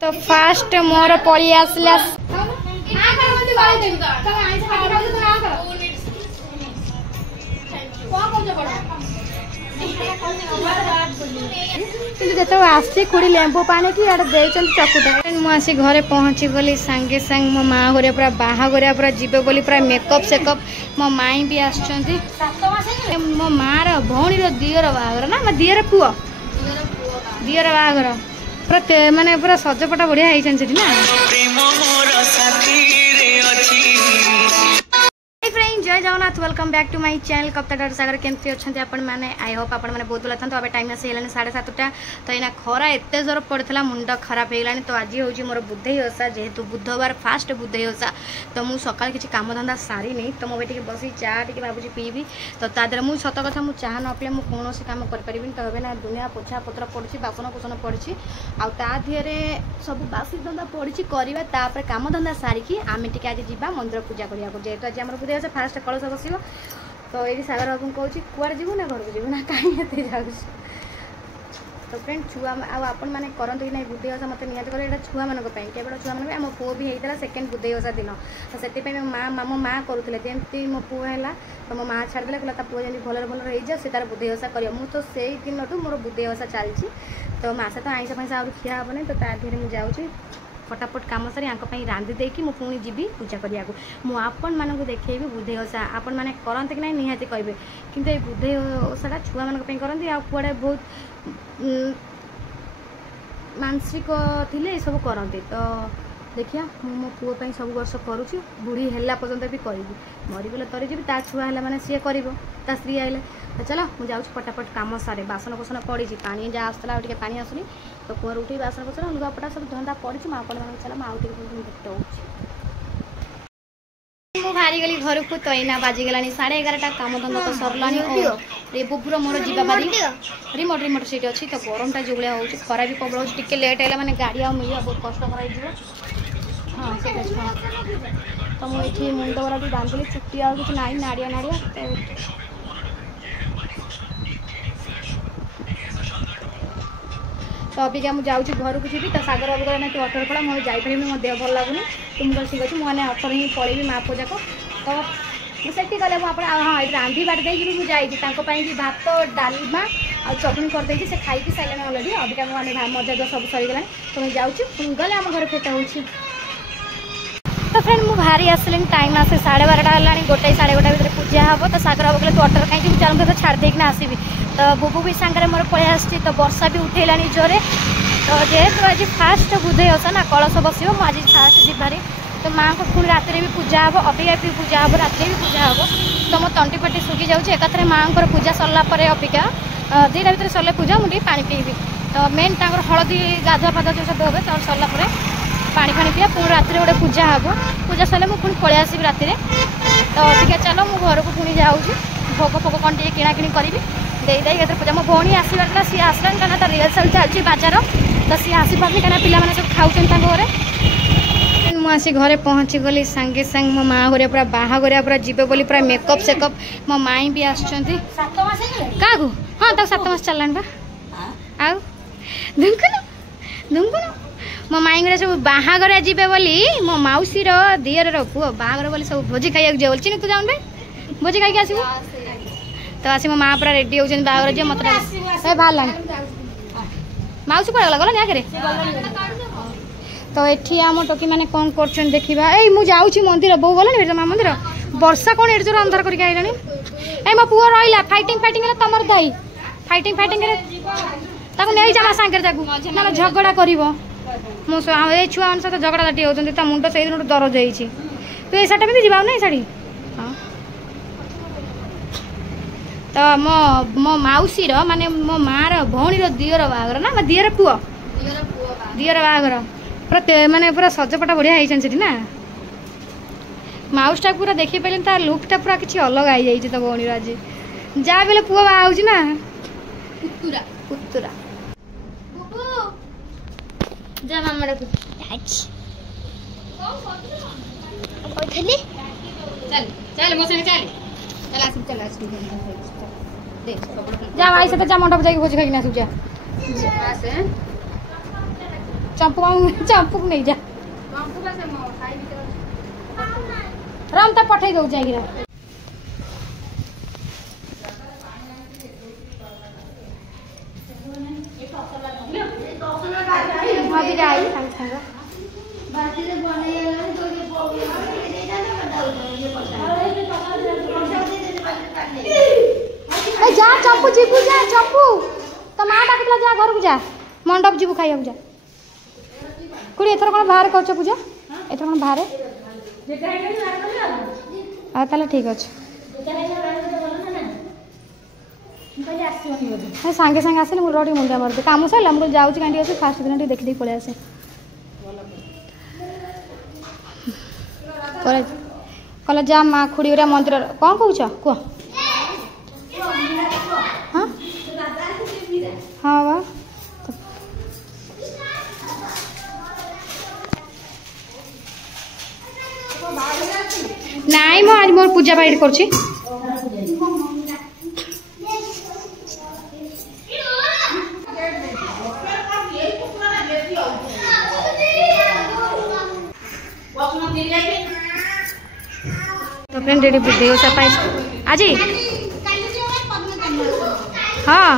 तो फास्ट मोर पड़ी आसला जो आसी खुड़ी लेंबू पानी की चकुटा मुझे घरे पहुँची गली सांगे सांग मो माँ घर पूरा बाहागर पूरा जीवे बोली पूरा मेकअप सेकअप मो माई भी आसुँच मो माँ भौणी दीर बाहागर ना मो दीर पुओ दीर बाहागर पूरा माने पूरा सजपटा बढ़िया होती ना। जय Jagannath welcome back to my channel Kavita dot Sagar केमती अच्छा आपण मैंने आई होप आपण मैंने बहुत भल था। टाइम आस 7:30 तो यहाँ खरा एत जोर पड़ता मुंड खराब होगा। तो आज हूँ मोर बुद्धई ओषा जेहेतु बुधवार फास्ट बुद्धई ओषा तो मुझे सकाल किसी काम धंदा सारी नहीं तो मुझे बस चा टे भावुँ पीबी तो तादे मुझे सत कथा मुझे चाह न पीले मुझे कौन कम करें तो हे ना दुनिया पोछा पत्र पड़ी बासन कुसन पड़ी आधे सब बासी धंदा पड़ी करवा काम धंदा सारिकी आम टे आज जा मंदिर पूजा करने जेहेतु आज आम बुद्धई ओषा फास्ट कलश बस तो ये सागर बाबू कहूँ कुआर जीवु ना घर को जीवु ना कहीं जाऊँ तो फ्रेंड छुआ आपण मैंने करते कि ना बुद्धई ओषा मतलब निहत कर छुआ मान केवल छुआ मान आम पुओ भी होता सेकेंड बुद्धई ओषा दिन तो से मो माँ करुले जमी मो पुओ है तो मो माँ छाड़देला कहला पुओ जमी भल भल रही जाओ से तार बुद्धई ओषा कर तो से दिन मोर बुद्धई ओषा चलती तो मासे तो आईंस फैंस आगे खिया हेनी तो तादेह मुझे जाऊँगी फटाफट कम सारी रांधि देकी मु पुणी जीवी पूजा करिया मुझे मानक देखी बुद्धई ओषा आपण मैंने करते कि ना निहाती कहे कि बुद्धई ओषा छुआ मान करती आड़े बहुत मानसिक थे सब करते तो देखिया मो पुओ सब वर्ष करुँच बुढ़ी है पर्यंत भी करी मरीगले तरी जी छुआ है मैंने सी कर स्त्री आइले तो चलो मुझे जाऊँ फटाफट कम सारे बासन कुसन पड़ी पानी जहाँ आसला टे पानी आसुनी तो कुआर उठे बासन कुसन लुगापटा सब धंदा पड़ी चल भेट मु बाहरी गली घर को तो इना बाजिगला 11:30 काम धंदा तो सरला बुबुर मोर जीवा बारी रिमोट रिमोट सीट अच्छी तो गरमटा जो भाया हो खरा भी प्रबल हो लेट है मैंने गाड़ी आ मिलवा बहुत कष्ट हाँ से तो मुझे मुंड वाला भी बांधिली चुट्टी आ कि ना नाड़िया नाड़िया तो अभी क्या मुझे जाऊँ घर को जी तो सागर बाबू कहना तू अटर पड़ा मुझे जापरि मो देह भल लगुनि तुम ठीक अच्छे मुझे अटर ही पलैबी माँ पूजा को तो मुझे गले मुझे हाँ ये रांधि बाट देगी मुझे भी भात डालमा आ चटनी करदे से खाई सारे अलरेडी अबिका मैंने मजा सब सरीगला तो मुझे जाऊँ गले आम घर फेटा हो तो फ्रेंड मुझे बाहरी आसली टाइम आसे 12:30 है गोटे 1:30 भितर पूजा हम तो सागर बाबू कहले तू अटर कहीं चल तो छाड़ देना आसबि तो बुबू भी सांगे मोर पलि आसी तो वर्षा भी उठेला जोरे तो जेहेतु आज फास्ट बुद्धई ओषा ना कलश बस आज फास्ट जीवारी तो माँ को पुणी रात भी पूजा हम अबिका भी पूजा हम रात भी पूजा हम तो मो तंटी फटी सुखी जाऊँगी एकाथरे माँ पूजा सरला अबिका 2टा भितर सरले पूजा मुझे पानी पीबी तो मेन हलदी गाधुआ पाधुआ जो सब हे तो सरला पानी फाणी पिया पुणी रात गोटे पूजा हम पूजा सरले मुझे पुणी पलि आसबि रात तो अबिका चलो मु घर को पुणी जाऊँगी भोग फोग कौन टे किणाकिणी करी दे पूजा मो भौणी आसबार सी आसलान क्या रिहर्सल चलती बाजार तो सी आसी पार्टी क्या पिला सब खाऊँ घरे मुझे घरे पहुँची गली सांगे सांग मो माँ घर पूरा बाहागर पूरा जीवे बोली पूरा मेकअप सेकअप मो माई भी आसुँच क्या हाँ तक 7 मास चलान बा आउ दुंकुन मो माई घर सब बाहागर जीवे बोली मो मौसी दियर पुओ बाहागर बोली सब भोजी खाई जाए बोलची तू जाऊन भोजी खाई आसबू तो आसी मो माँ पूरा रेडी होती बाहर जी मत बाहर मौसी पड़ा गला ना करे तो ये आम टोकी मैंने कौन कर देखा ए मुझे जाऊँगी मंदिर बो गलानी माँ मंदिर वर्षा कौन एट जोर अंधार करके आइलानी ए मो पुओ रहा फाइटिंग फाइटिंग तुम दाई फाइटिंग फाइटिंग नहीं जा सांगे ना झगड़ा कर छुआ मान सहित झगड़ा झाटी होती मुंड से दिन दरज हो तू ये शाढ़ी पिंधि जा शाढ़ी तो मो मौसी माने मो माँ भौणी दीर बाहागर ना मो दीर पुओ दीर बाहागर पूरा माने पूरा सजपटा बढ़िया होती ना माउसटा पूरा देखी पारे लुकटा पूरा किसी अलग आई जाइए तो भौणी आज जहाँ बेले पुओ बाहा ना पुतुरा पुतुरा जा मामा डाक चल चल मो संगे चल चल आस चल आस जा भाई से जा मंडप जाके भोज खाई ना जा चंपू को नहीं जा राम तक पठे दो जाएगी भाभी आई संग संग जा चंपू जीबू जा चंपू तो माँ डाकिला जा घर को जा मंडप जीबू खाइबा जा कुड़ी एथर कोन बाहर करछ पूजा एथर कोन बाहर आ ताले ठीक अछि सांगे सांगे आसे मुझे रोटी मुंडिया मारते काम सर मुझे जाऊँ कहीं अच्छे फास्ट दिन देखी देख पलि आसे कल जा माँ खुड़ी मंदिर कौन कौच कह हाँ बा नाई मो आज मोर पूजा पाठ करछि तो फ्रेंड रेडी देव सफाई आज हाँ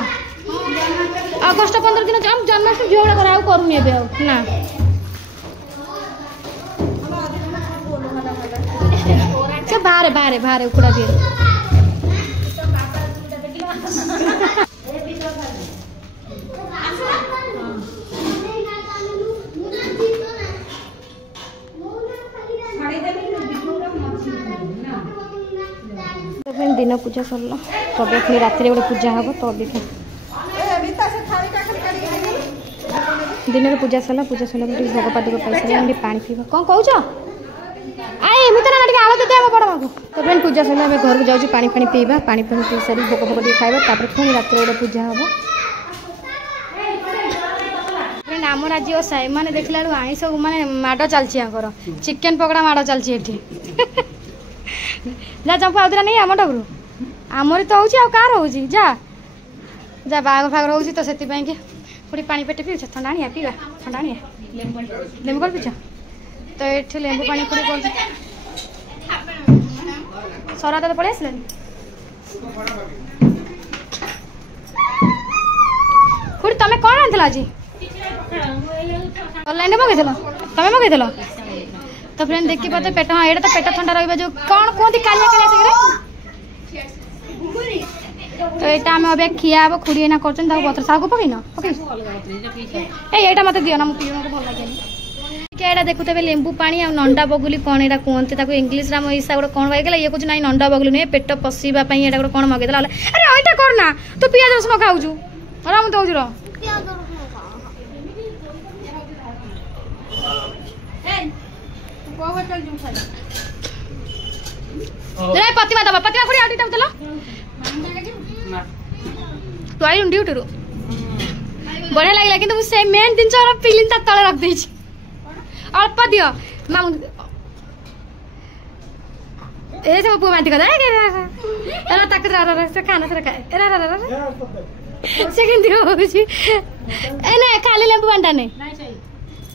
अगस्ट 15 दिन हम जन्माष्टमी झील गुड़ा करूनी ना से बाहर बाहर बाहर उकड़ा दिए दिन पूजा सरला तब अपनी रात्रि गोटे पूजा हम तो दिन में पूजा सरला भोगपाद पाई सारे पानी पीवा कौन कौच आए एमती ना टे आलो दे बड़ माँ तो फ्रेंड पूजा सरला घर को जाऊँ पानी फानी पीवा पानी फानी पी सारी भोग भोग टे खाइबा तापर पुणी रात्रि गोटे पूजा हम फ्रेंड आमर आज साई मैंने देखला आईस माने माड़ चलती चिकेन पकड़ा माड़ चलती जा चंपू आउरा नहीं आम डबरू आमरी तो होची कार होची जा जा बाग फागर होची तो सेति कि पुड़ी पानी पेटे पीछ ठंडा नहीं पीवा ठंडा नहीं लेम्बू कर पीछ तो ये लेम्बू पानी पुड़ी कर सरा तो पड़े आसले पुड़ी तमें कौन आनी आज ऑनलाइन मगेल तमें मगेल तो फ्रेंड देखी पाते पेट हाँ ये तो पेट ठंडा रहा जो कौन कहते कालिया कालिया से तो यहाँ आम अब खिया हम खुड़ी ना कर बतर साग पकईन ये मत दियो ना मुझे पीवा भल लगे क्या देखुते लेंबू पानी आ नंडा बगुली कौन यहाँ कहते इंग्लीश में हिसाब गोटे कौन मगेला ये कुछ ना नंडा बगुली नुहे पेट पशिवा गोटे कौन मगेदेला अरे यहाँ करना तू पियाज रसुण खाऊ राम दौर पतिमा दबा पतिमा खुड़ी आउटी तला टॉय ड्यूटी रू बढ़िया लगे कि से मेन दिन फिलिंग तले रख देछि अल्प दियो मामू ए सब पुआ माटी कदा एरा तक से खाना से खाए एरा से केंदी होछि ए ना खाली लेंबू बंडा नहीं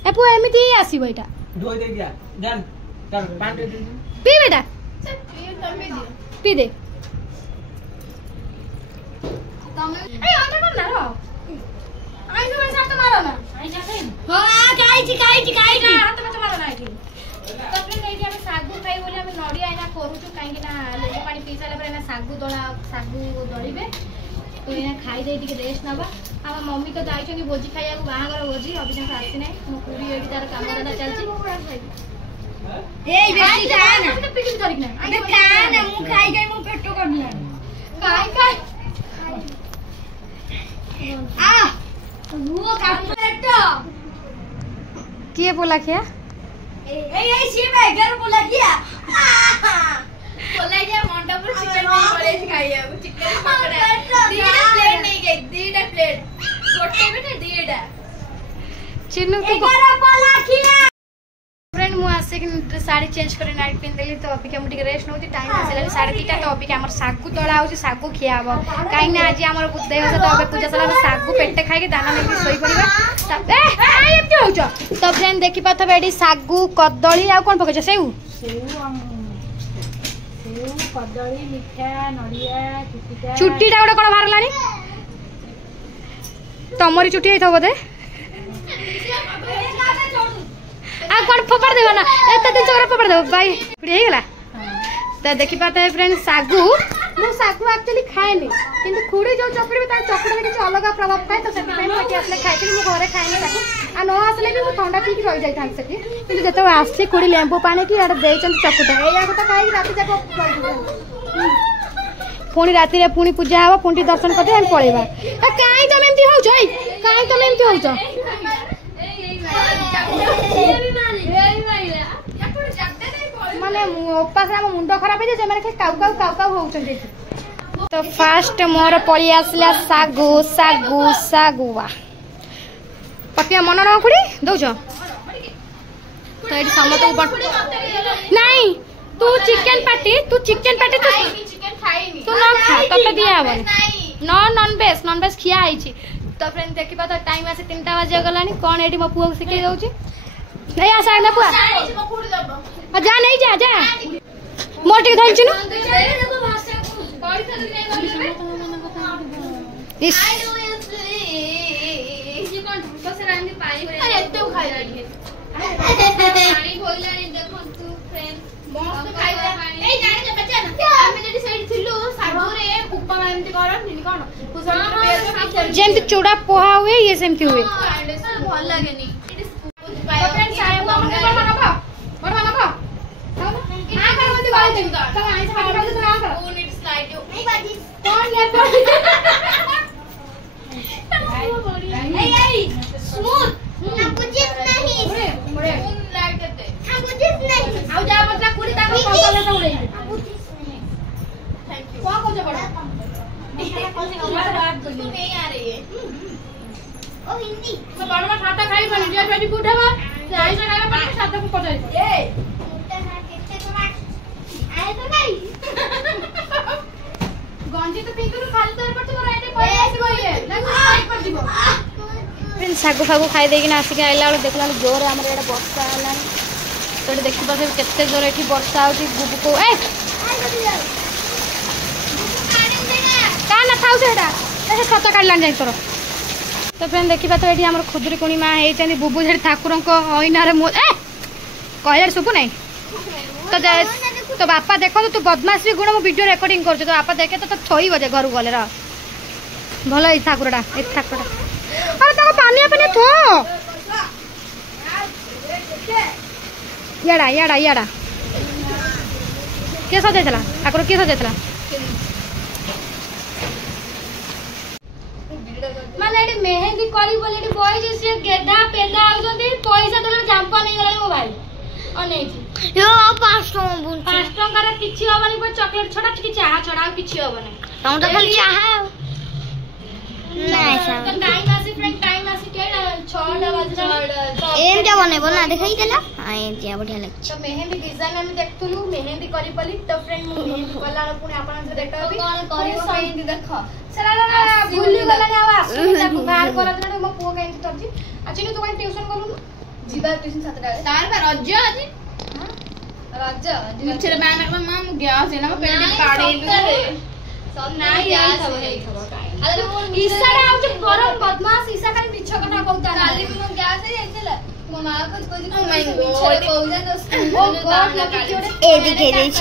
ए पुआ एमिति आसीबो एटा धोई दे गया जान चल पानी दे पी बेटा पी दे ए अंडा कर ना रो आई तो वैसा तो मारो ना आई जा हां काई जी हाथ में तो मारो ना आई तो फ्रेंड एठी हम सागु खाई बोली हम नडिया आइना करू छु काई कि ना लेबू पानी पी साले पर ना सागु दळिबे तो ये खाई दे टिके रेस्ट नबा हम मम्मी तो जाई भोजी खाइया बाहागर भोजी अभी तक आसी ना मो पूरी एठी तार काम धंदा चलची ए बेसी खा ना तो पिटिन करिक ना अरे खा ना मु खाई गई मो पेटो करला काय आ वो का पेटो के बोला क्या ए सी में घर बोला क्या बोला जे मंडप चिकन नहीं करे खाइया चिकन पकड़ा दीटा प्लेट नहीं गई दीटा प्लेट गोटे बेटे दीटा चिन्नू तो बोला क्या फ्रेंड मु आसिक साड़ी चेंज कर नाइट पिंधली तो अबिका मुझे रेस्ट नौ टाइम आसला 2:30 तो अबिका आम सागु तला हो सागु खिया हम कहीं आज आम बुद्धे तो पूजा सला सागु पेटे खाई दाना नहीं शोई पड़ा तो फ्रेंड देखी पाथ ये सागु कदली आ कौन पकड़ सेऊ कदली मिठा नड़िया चुट्टीटा गोटे कौन बाहर लानी तमरी चुट्टी होता बोधे आ कौन फोपाड़ देव ना एत दिन चोर फोपाड़ देव भाई हो गला तो देखी पाते हैं फ्रेंड सागु मु सागु एक्चुअली खाएनी किंतु खुड़ी जो चकड़ी में चकड़ी किसी अलग प्रभाव थाए तो से आसले खाई मु घरे खाएनी आ न आसले भी ठंडा पीक रही जाए कि जो आसली खुड़ी लेंबू पानी कि चकुटा या तो खाई रात जाक पुणी राति रे पुणी पूजा हवा पुणी दर्शन करते हम पळेबा काई तुम एमती होछ काई तुम एमती होछ माने उपास रे मुंड खराब हे जे माने काउ काउ काउ होउछन तो फास्ट मोर पळी आसला सागु सागु सागुवा पटिया मन न खुडी दउछ तो एटी समत ऊपर नहीं तू चिकन पार्टी तू तू ना खा तब दिया हवन नॉन वेज खिया आई तो फ्रेंड देखी पा तो टाइम आसे 3टा बजे गलानी कौन एटी मो पुआ सिखे दउची नहीं आ साइड ना पुआ जा नहीं जा मोर टिक धइछ न इस ये कौन बस रानी पानी अरे एते खाई रही है पानी भोइलानी देखो तू फ्रेंड मस्त खाइला ए जाने के बच्चा ना हम जेडी साइड थिलु सागुरे उपमा एमती करन नि कोन कुसर जेमती चूड़ा पोहा हुए ये सेमती हुए भल लागेनी तो फ्रेंड साय हम बड़ मानबा हां कर मत गाल दे तो आई से बात तो ना कर ओ नीड स्लाइड नहीं बाजी कौन ये ए स्मूथ ना कुछ नहीं मुड़े लाइट करते हम कुछ नहीं आउ जा बच्चा पूरी ता को कॉल तो उड़े थैंक यू कौन को बड़ा बात तू नहीं आ रही है ओ हिंदी मैं बड़वा ठाटा खाई बनी जे बेटी बूढ़ा बा जाई से खाए पर साथ को पटाई ए बूढ़ा ना केते तो आए तो नहीं गंजी तो पीकरू खाली तोर पर तोर एटे पैसे गइले लगो साइड पर दिबो फिर सागु फागु खाई देकिन आसिक आइला बेले देखला जोर हमर एटा वर्षा हला तो देखि पासे केते जोर एठी वर्षा आउची गुबु को ए का ना थाउ सेटा ए छत काढलान जाई तोर तो फ्रेंड देखि पा तो एठी हमर खुदरी कोणी मा हेइ चंदी बुबु झेड ठाकुरन को ओइना रे मो ए कहले सुपु नै तो बापा देखो तू बदमाशी गुण मो वीडियो रिकॉर्डिंग कर तो बापा देखे तो थोई बजे घर गले रा भलो ई ठाकुरडा ए ठाकुरडा अरे ताको पानी अपने थो याडा के सजेतला ठाकुर के सजेतला माने एडी मेहंदी करी बोले एडी बॉय जे गेदा पेदा आउ जंदी पैसा देले जांपा नहीं गले मो भाई अनेजी यो 5 टଙ୍କା रे किछि होबनी पर चॉकलेट छोड़ा कि चाहा छोड़ा किछि होबनी हम तो खाली चाहा नहीं सर तो टाइम आसी फ्रेंड टाइम आसी के 6टा बजे एम जा बने बोल ना देखाई देला हां एम जा बढ़िया लाग तो मेहंदी डिजाइन में देखथुलु मेहंदी करी पली तो फ्रेंड मु मेहंदी कला पुनी आपन से देखो कोन करी मेहंदी देखो चला भूली गला ना आवा बाहर करत ना मो पो केन करछि अछि तू कहीं ट्यूशन करू जीवा ट्यूशन 7टा तार बा रज आज हां रज मुछरे मैम एकदम मां गया से ना पेंट काढे सब नाही याद थबो अरे ईसाडा आउ जे गरम बदमाश ईसा खाली मिछ कथा कहता काली मु गया से जाइछला मो मां को कोइ मिछ कहउजा तो स्कूल ए दिखे देछ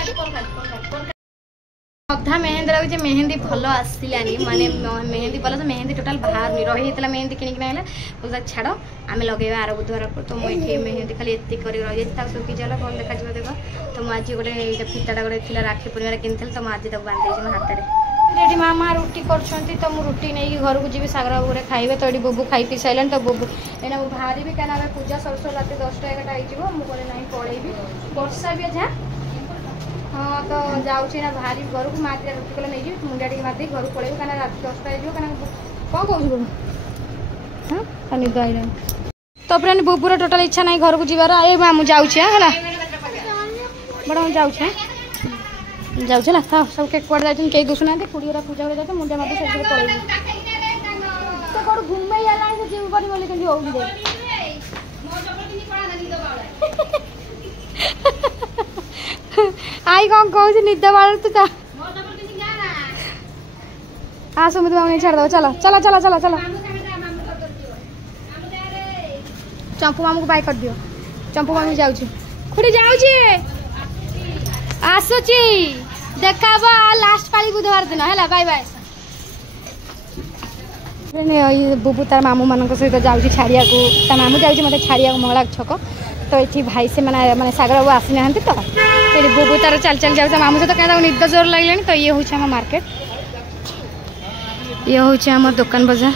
अधा मेहंदी लगे जे मेहंदी भलो आसिलानी माने मेहंदी भलो से मेहंदी टोटल बाहर नहीं रही हेतला मेहंदी किनि किनाइला बोलता छाड़ो आमे लगेबा आरो बुधवार पर तो मोइठी मेहंदी खाली एत्ती करी रही ता सुकी जाला कोन देखा जिवो देखो तो म आज गोटे एटा फिटाडा गोटे थिला राखी पूर्णिमा किनथल तो म आज तक बांधे छी म हाथ रे रेडी मामा रोटी करछंती तो मु रोटी नै घर को जीवी सागरा गुरे खाइबे तो एडी बुबु खाई पी साइलन तो बुबु एना मु भारी भी काना में पूजा सरसो रात 10टा 11टा आई जीवो मु कोले नै पळेबी वर्षा भी जा हाँ तो जाऊँ ना भारी घर को मार रोटी कले नहीं जी मुंडा टी मार घर पड़े कहीं रात 10टा कौन कौन हाँ निद आई तो फ्रेंड बुबुर टोटाल इच्छा नहीं घर को जीवार ए मामू जाऊँ है बड़ा हम जाऊँ जाऊँ था सब केक कुआड़े जाते कई दुसुना कुड़ीरा पूजा कर जाते मुंडा मत सब पड़ेगी तो कौन घूमे जीव पड़ी बोले कि हो आई कौन कहूँ निद बाड़ तू हाँ सुमित मामू छाड़ दो चलो चलो चलो चलो चलो चंपू मामू को बाय कर दियो चंपू मामू जाऊँ खुड़ी जाऊँ आसुची देखा लास्ट पाली बुधवार दिन है बाय बाय बुबू तार मामू मान सहित जाऊँगी छाड़िया ता मामू जाऊँगी मतलब छाड़िया मंगला छक तो ये भाई से मैंने सागर बाबू आसी ना तो ये बुबू तार चल चल जाऊँ मामू सहित क्या निद जोर लगे तो ये हूँ मार्केट ये हूँ दुकान बजार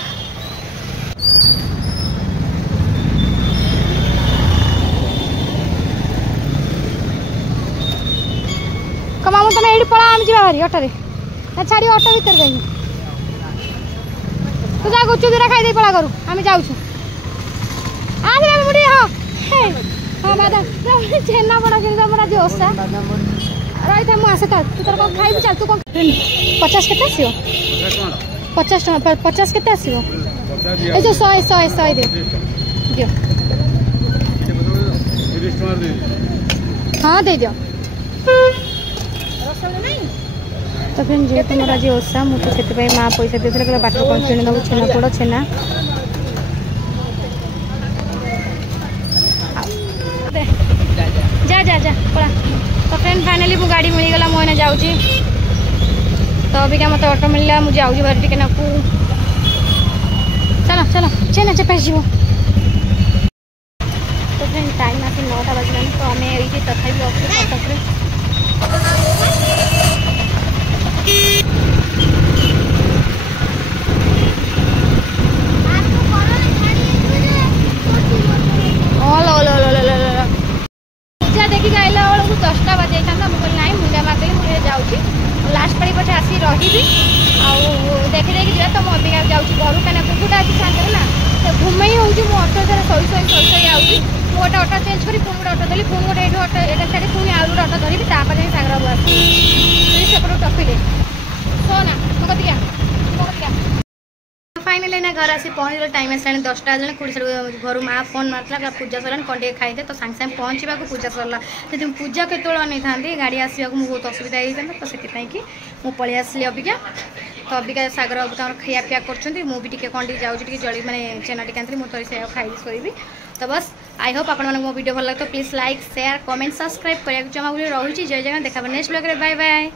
मामू तुम ये पड़ा आम जा भारी अटोरे छाड़ी अटो भर जाए तू जा गुचु दूरा खाई पड़ा करू आम जाऊँ मुझे हाँ हाँ बादा छेना बड़ा कि आज ओसा रही था मुझे तू तोर कौन खाई चल तू कौन 50 के 50 टका 50 के ये जो 100 दे दियो हाँ दे दियो तो फ्रेंड जेहेतु मोर आज ओसा मुझे से माँ पैसा देते बाट कौन किणी दब छेना पोड़ छेना जा जा जा पड़ा तो फ्रेंड फाइनाली मो गाड़ी मिलगला मुझे जाऊँ तो अभी क्या मत ऑटो मिलला मुझे जाऊँ भारी टिके नाकू चलो चलो छेना चेपास जीव तो फ्रेंड टाइम आसी 9टा बजला तो आम ये तथा कटक देखिक आइला बेलू 10टा बजे था मुझे ना मुंडा मारदेली मुझे जाऊँगी लास्ट पाड़ी पटे आसी रही देखी देखी जा तो मुझे जाऊँ घर कहीं बुबूटा अच्छी सागर ना तो घूमे हूँ मुझे अटो सारे शई आऊँगी गोटे अटो चेंज करी पुणी गोटे अटो धरली पुणी गोटे ये अटो एटा छाड़ी पुणी आउ गोटे अटो धरबी तापर सागर बाबू आस सेपटू टपिले सोना मो कतिका फाइनली ना घर आसी पहुँच टाइम आसा 10टा जन खुड़ी घर माँ फोन मारता पूजा सरला कौन टे खाई तो सांगे सांगे पहुँचा पूजा सरला तो पूजा केतल नहीं था गाड़ी आसवा को बहुत असुविधा होता तो से कि मुझे पलि आसली अबिका तो अबिका सागर बाबू तक खाया पिया कर मुझे कौन जाऊँ जल्दी मैंने चेना टी आनी मुझे से खाई सोबी तो बस आई होप आप मो वीडियो भल लगे तो please like share comment subscribe करने जमा बोली रही जय जगह देखा नेक्स्ट ब्लॉग बाय बाय।